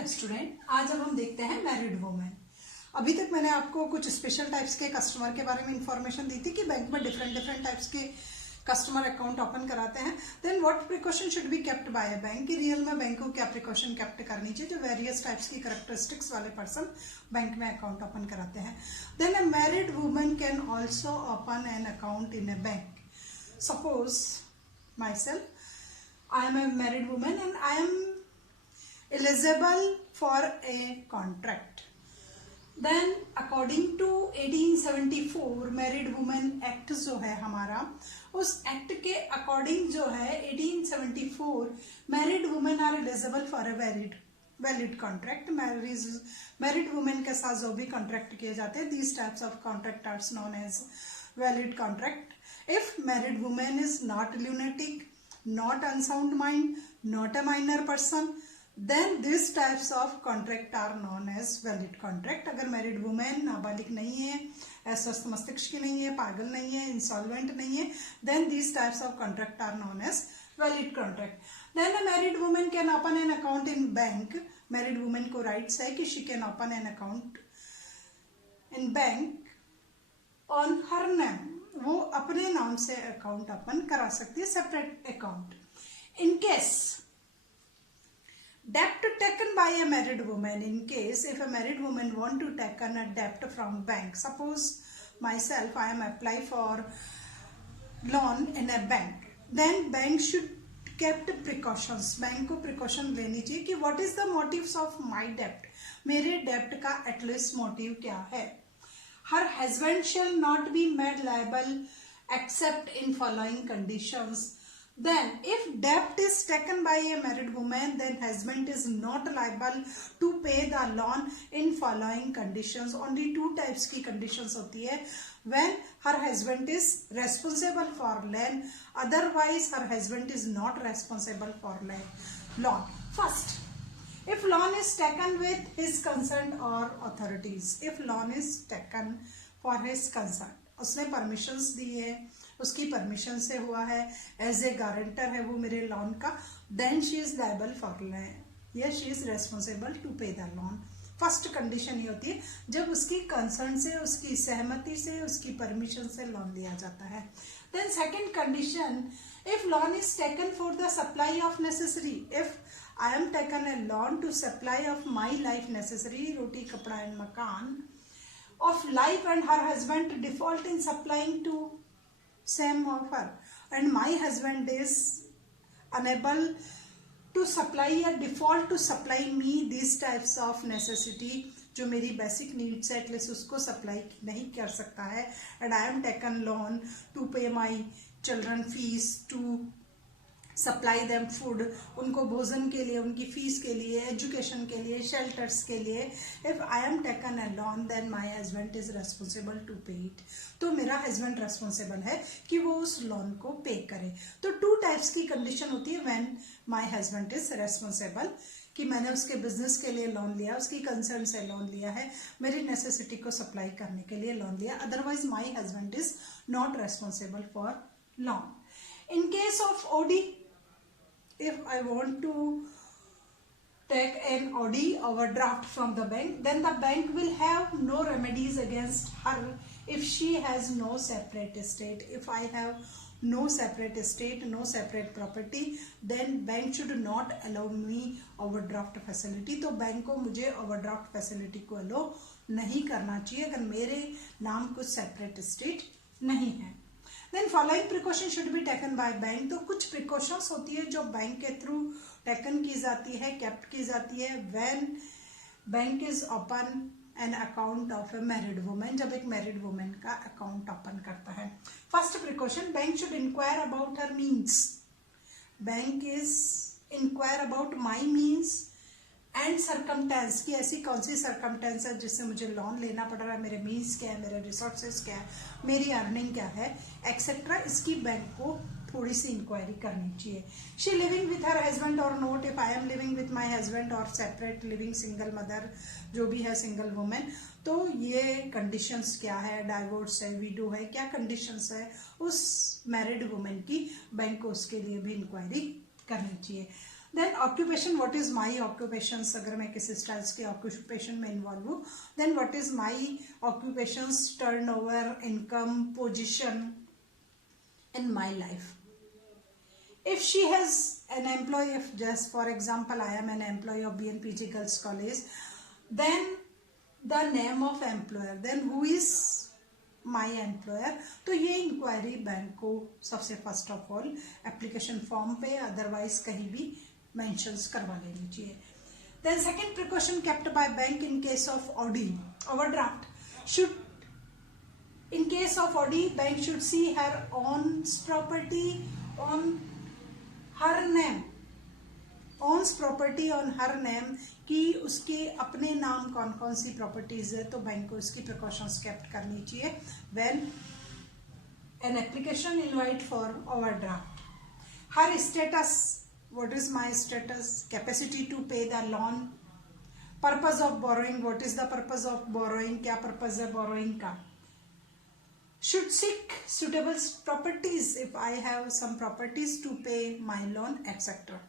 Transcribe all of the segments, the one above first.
Hello student, आज अब हम देखते हैं मैरिड वुमेन। अभी तक मैंने आपको कुछ स्पेशल टाइप्स के कस्टमर के बारे में इंफॉर्मेशन दी थी कि बैंक में डिफरेंट टाइप्स के कस्टमर अकाउंट ओपन कराते हैं। Then what precaution should be kept by a bank, कि रियल में बैंक को क्या प्रिकॉशन केप्ट करनी चाहिए जो वेरियस टाइप्स की कैरेक्टरिस्टिक्स वाले पर्सन बैंक में अकाउंट ओपन कराते हैं। Then a married woman can also open an account in a bank. Suppose myself, I am a married woman and I am eligible for a contract. Then according to 1874 married women act जो है हमारा, उस act के according जो है 1874 married women are eligible for a valid contract. Married women के साथ जो भी कॉन्ट्रैक्ट किए जाते हैं, these types of contract are known as valid contract. If married women is not lunatic, not unsound mind, not a minor person, then these types of contract are known as valid contract। अगर married women नाबालिग नहीं है, अस्वस्थ मस्तिष्क की नहीं है, पागल नहीं है, इंसॉल्वेंट नहीं है, then these types of contract are known as valid contract। then a married woman can open an account in bank। Married women को राइट्स है कि she can open an account in bank on her name। वो अपने नाम से account open करा सकती है, separate account. In case debt taken by a married woman, in case if a married woman want to take a debt from bank, suppose myself I am apply for loan in a bank, then bank should kept precautions। Bank को precaution लेनी चाहिए कि what is the motives of my debt, मेरे डेप्ट का at least motive क्या है। Her husband shall not be made liable except in following conditions। Then if debt is taken by a married woman, then husband is not liable to pay the loan in following conditions। Only two types की conditions होती है, when her husband is responsible for loan, otherwise her husband is not responsible for loan। First, if loan is taken with his consent or authorities, if loan is taken for his consent, उसने permissions दी है, उसकी permission से हुआ है, as a guarantor है वो मेरे loan का, then she is liable for loan या she is responsible to pay the loan. First condition ये होती है जब उसकी कंसर्न से, उसकी सहमति से, उसकी परमिशन से लोन लिया जाता है। Then second condition, if loan is taken for the supply of necessary, if I am taken a loan to supply of my life necessary, roti kapda and makan of life, and her husband default in supplying to same of her, and my husband is unable to supply or default to supply me these types of necessity, जो मेरी basic needs है at least उसको supply नहीं कर सकता है, and I am taken loan to pay my children fees, to supply them food, उनको भोजन के लिए, उनकी फीस के लिए, एजुकेशन के लिए, शेल्टर्स के लिए। if I am taken a loan, then my husband is responsible to pay it। तो मेरा हस्बैंड रेस्पॉन्सिबल है कि वो उस लोन को पे करे। तो टू टाइप्स की कंडीशन होती है when my husband is responsible, कि मैंने उसके बिजनेस के लिए लोन लिया, उसकी कंसर्न से लोन लिया है, मेरी नेसेसिटी को सप्लाई करने के लिए लोन लिया, otherwise my husband is not responsible for loan. In case of OD, if I want to take an OD overdraft from the bank, then the bank will have no remedies against her if she has no separate estate। if I have no separate estate, no separate property, then bank should not allow me overdraft facility। तो bank को मुझे overdraft facility को allow नहीं करना चाहिए अगर मेरे नाम कुछ separate estate नहीं है। Then following precaution should be taken by bank. तो कुछ प्रिकॉशंस होती है जो बैंक के थ्रू टेकन की जाती है, केप्ट की जाती है when bank is open an account of a married women, जब एक मैरिड वुमेन का अकाउंट ओपन करता है। First precaution, bank should inquire about her means. Bank is inquire about my means and circumstances, की ऐसी कौन सी सरकमटेंस है जिससे मुझे लोन लेना पड़ रहा है, मेरे मीन्स क्या है, मेरे रिसोर्सेज क्या है, मेरी अर्निंग क्या है, एक्सेट्रा। इसकी बैंक को थोड़ी सी इंक्वायरी करनी चाहिए। She living with her husband or not, if I am living with my husband or separate living, single mother जो भी है, सिंगल वुमेन, तो ये कंडीशंस क्या है, डाइवोर्स है, विडो है, क्या कंडीशंस है उस मैरिड वुमेन की, बैंक को उसके लिए भी इंक्वायरी करनी चाहिए। Then occupation, what is my occupation, अगर मैं किसी स्टाइल्स के ऑक्यूपेशन में इन्वॉल्व हूँ, then what is my occupation, turnover, income, position in my life. If she has an employee, if just for example I am an employee of BNPG Girls College, then the name of employer, then who is my employer. तो ये inquiry bank को सबसे first of all application form पे otherwise कहीं भी mentions करवा लेनी चाहिए. Then second precaution kept by bank in case of OD overdraft should, in case of OD, bank should see her own property on her name, owns property on her name, कि उसके अपने नाम कौन कौन सी properties है, तो bank को इसकी प्रिकॉशंस केप्ट करनी चाहिए when an application invite for overdraft. Her status, what is my status, capacity to pay the loan, purpose of borrowing, what is the purpose of borrowing, क्या पर्पज है borrowing का. Should seek suitable properties if I have some properties to pay my loan, etc.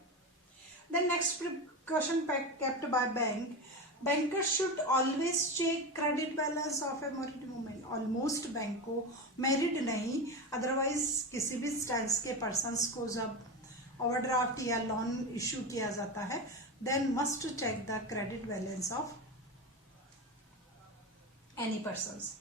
The next precaution kept by bank, bankers should always check credit balance of a married woman. Almost bank को married नहीं, otherwise किसी भी styles के persons को जब overdraft या loan issue किया जाता है, then must check the credit balance of any persons.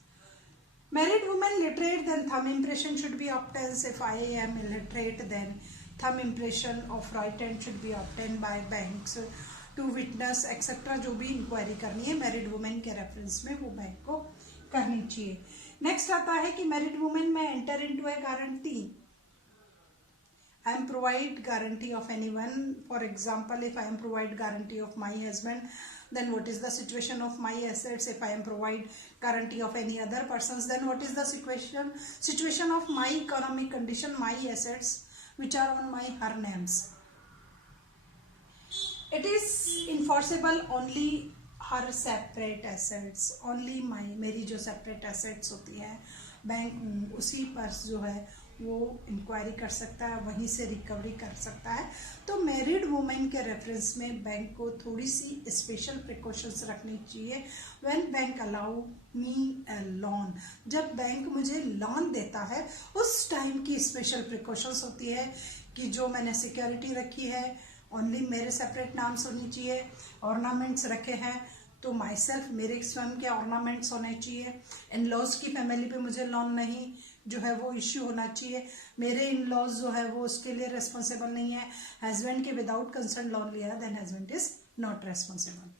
Married woman literate, then thumb impression should be obtained. If I am illiterate, then thumb impression of right hand should be obtained by banks to witness etc. जो भी inquiry करनी है married women के reference में वो bank को करनी चाहिए. नेक्स्ट आता है कि मैरिड वुमेन में enter into A guarantee. I am provide guarantee of anyone. For example, if I am provide guarantee of my husband, then what is the situation of my assets. If I am provide guarantee of any other persons, then what is the situation of my economic condition, my assets which are on my her names. It is enforceable only her separate assets, only my, मेरी जो separate assets होती है bank उसी पर जो है वो inquiry कर सकता है, वहीं से रिकवरी कर सकता है. तो मैरिड वुमेन के रेफरेंस में बैंक को थोड़ी सी स्पेशल प्रिकॉशंस रखनी चाहिए. When bank allow me a loan, जब बैंक मुझे लोन देता है उस टाइम की स्पेशल प्रिकॉशंस होती है कि जो मैंने सिक्योरिटी रखी है ओनली मेरे सेपरेट नाम से होनी चाहिए. ऑर्नामेंट्स रखे हैं तो माई सेल्फ, मेरे स्वयं के ऑर्नामेंट्स होने चाहिए. इन लॉज की फैमिली पे मुझे लोन नहीं जो है वो इश्यू होना चाहिए. मेरे इन लॉज जो है वो उसके लिए रेस्पॉन्सिबल नहीं है. हस्बैंड के विदाउट कंसर्न लोन लिया then husband is not responsible.